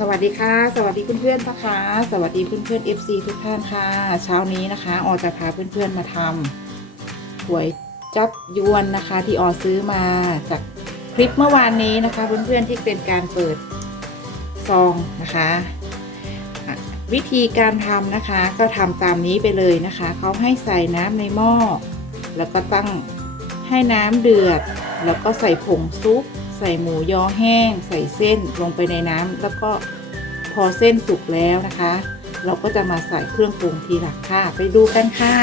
สวัสดีค่ะ สวัสดีเพื่อนๆนะคะ สวัสดีเพื่อนๆ FC ทุกท่านค่ะ เช้านี้นะคะ ออจะพาเพื่อนๆมาทำก๋วยจับยวนนะคะ ที่ออซื้อมาจากคลิปเมื่อวานนี้นะคะ เพื่อนๆที่เป็นการเปิดซองนะคะ วิธีการทำนะคะ ก็ทำตามนี้ไปเลยนะคะเขาให้ใส่น้ำในหม้อแล้วก็ตั้งให้น้ำเดือด แล้วก็ใส่ผงซุปใส่หมูยอแห้ง ใส่เส้นลงไปในน้ำแล้วก็ อเส้นสุกแล้วนะคะ เราก็จะมาใส่เครื่องปรุงทีหลังค่ะ ไปดูกันค่ะ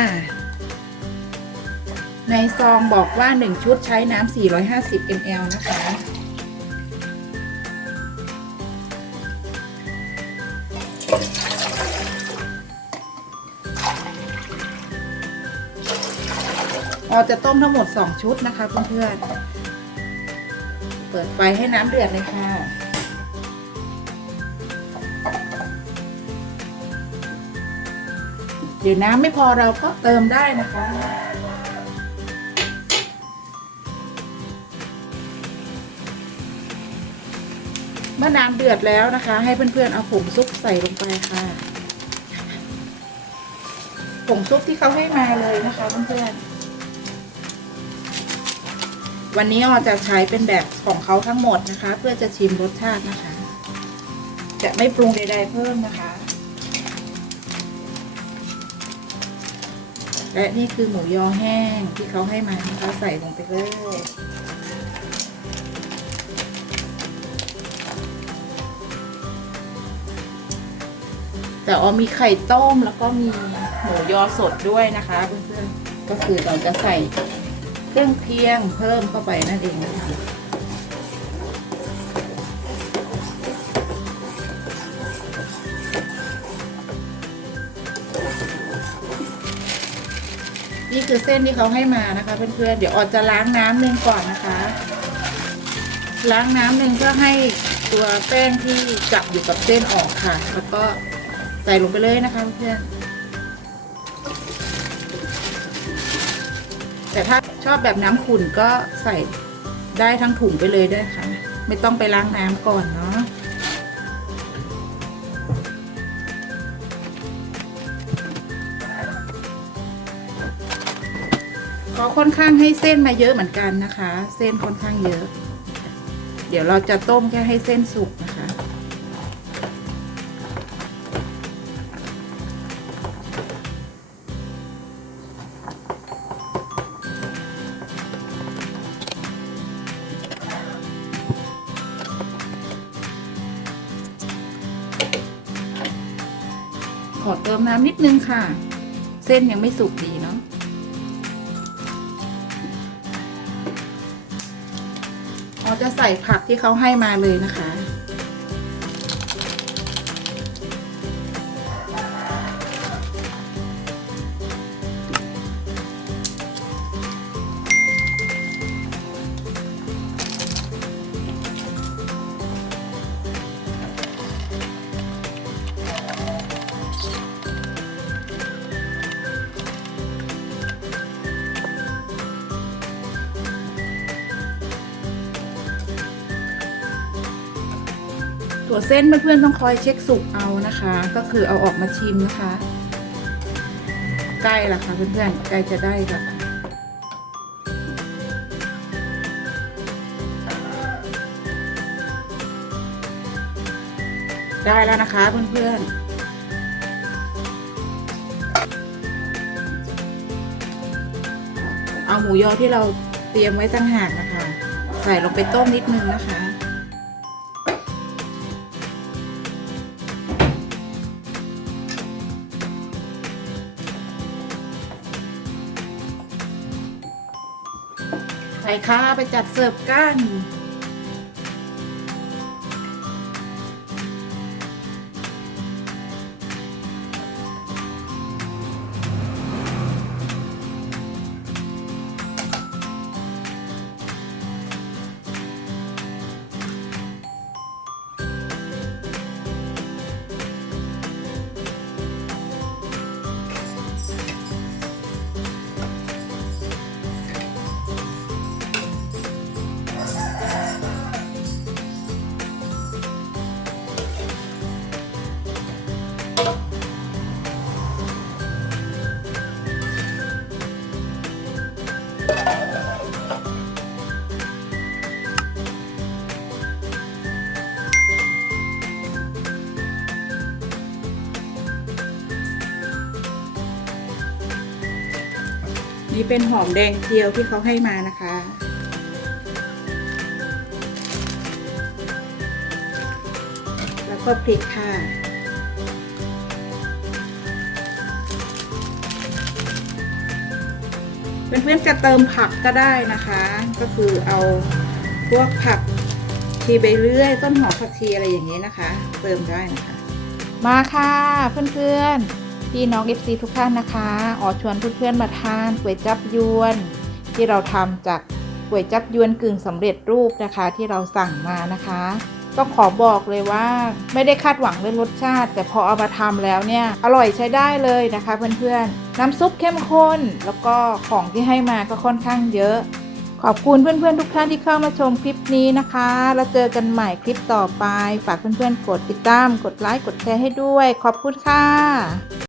ในซองบอกว่า 1 ชุดใช้น้ำ450 ml นะคะเราจะต้มทั้งหมด 2 ชุดนะคะเพื่อนๆ เปิดไฟให้น้ำเดือดเลยค่ะ เดี๋ยวน้ำไม่พอเราก็เติมได้นะคะ เมื่อน้ำเดือดแล้วนะคะ ให้เพื่อนๆ เอาผงซุปใส่ลงไปค่ะผงซุปที่เขาให้มาเลยนะคะเพื่อนๆวันนี้ออจะใช้เป็นแบบของเขาทั้งหมดนะคะ เพื่อจะชิมรสชาตินะคะ จะไม่ปรุงใดๆเพิ่มนะคะ และนี่คือหมูยอแห้งที่เขาให้มานะคะใส่ลงไปเลยแต่ออมีไข่ต้มแล้วก็มีหมูยอสดด้วยนะคะเพื่อนๆก็คือเราจะใส่เครื่องเคียงเพิ่มเข้าไปนั่นเองนะคะ นี่คือเส้นที่เขาให้มานะคะเพื่อนๆเดี๋ยวออดจะล้างน้ำหนึ่งก่อนนะคะ ล้างน้ำหนึ่งเพื่อให้ตัวแป้งที่จับอยู่กับเส้นออกค่ะ แล้วก็ใส่ลงไปเลยนะคะเพื่อนแต่ถ้าชอบแบบน้ำขุ่นก็ใส่ได้ทั้งถุงไปเลยด้วยค่ะ ไม่ต้องไปล้างน้ำก่อนเนาะ ก็ค่อนข้างให้เส้นมาเยอะเหมือนกันนะคะ เส้นค่อนข้างเยอะ เดี๋ยวเราจะต้มแค่ให้เส้นสุกนะคะขอเติมน้ำนิดนึงค่ะ เส้นยังไม่สุกดี จะใส่ผักที่เขาให้มาเลยนะคะ ตัวเส้นเพื่อนๆต้องคอยเช็คสุกเอานะคะ ก็คือเอาออกมาชิมนะคะ ใกล้ละค่ะเพื่อนๆใกล้จะได้ละได้แล้วนะคะเพื่อนๆเอาหมูยอที่เราเตรียมไว้ตั้งหากนะคะ ใส่ลงไปต้มนิดนึงนะคะ ไปค่ะไปจัดเสิร์ฟกันน นี่เป็นหอมแดงเจียวที่เขาให้มานะคะ แล้วก็พริกค่ะ เพื่อนๆจะเติมผักก็ได้นะคะ ก็คือเอาพวกผักชีใบเลื่อย ต้นหอมผักชีอะไรอย่างเงี้ยนะคะ เติมได้นะคะ มาค่ะเพื่อนๆ พี่น้อง FC ทุกท่านนะคะออชวนเพื่อนๆมาทานก๋วยจับยวน ที่เราทำจากก๋วยจับยวนกึ่งสำเร็จรูปนะคะ ที่เราสั่งมานะคะ ต้องขอบอกเลยว่าไม่ได้คาดหวังเรื่องรสชาติ แต่พอเอามาทำแล้วเนี่ย อร่อยใช้ได้เลยนะคะเพื่อนๆ น้ำซุปเข้มข้น แล้วก็ของที่ให้มาก็ค่อนข้างเยอะ ขอบคุณเพื่อนๆทุกท่านที่เข้ามาชมคลิปนี้นะคะ แล้วเจอกันใหม่คลิปต่อไป ฝากเพื่อนๆกดติดตาม กดไลค์ กดแชร์ให้ด้วย ขอบคุณค่ะ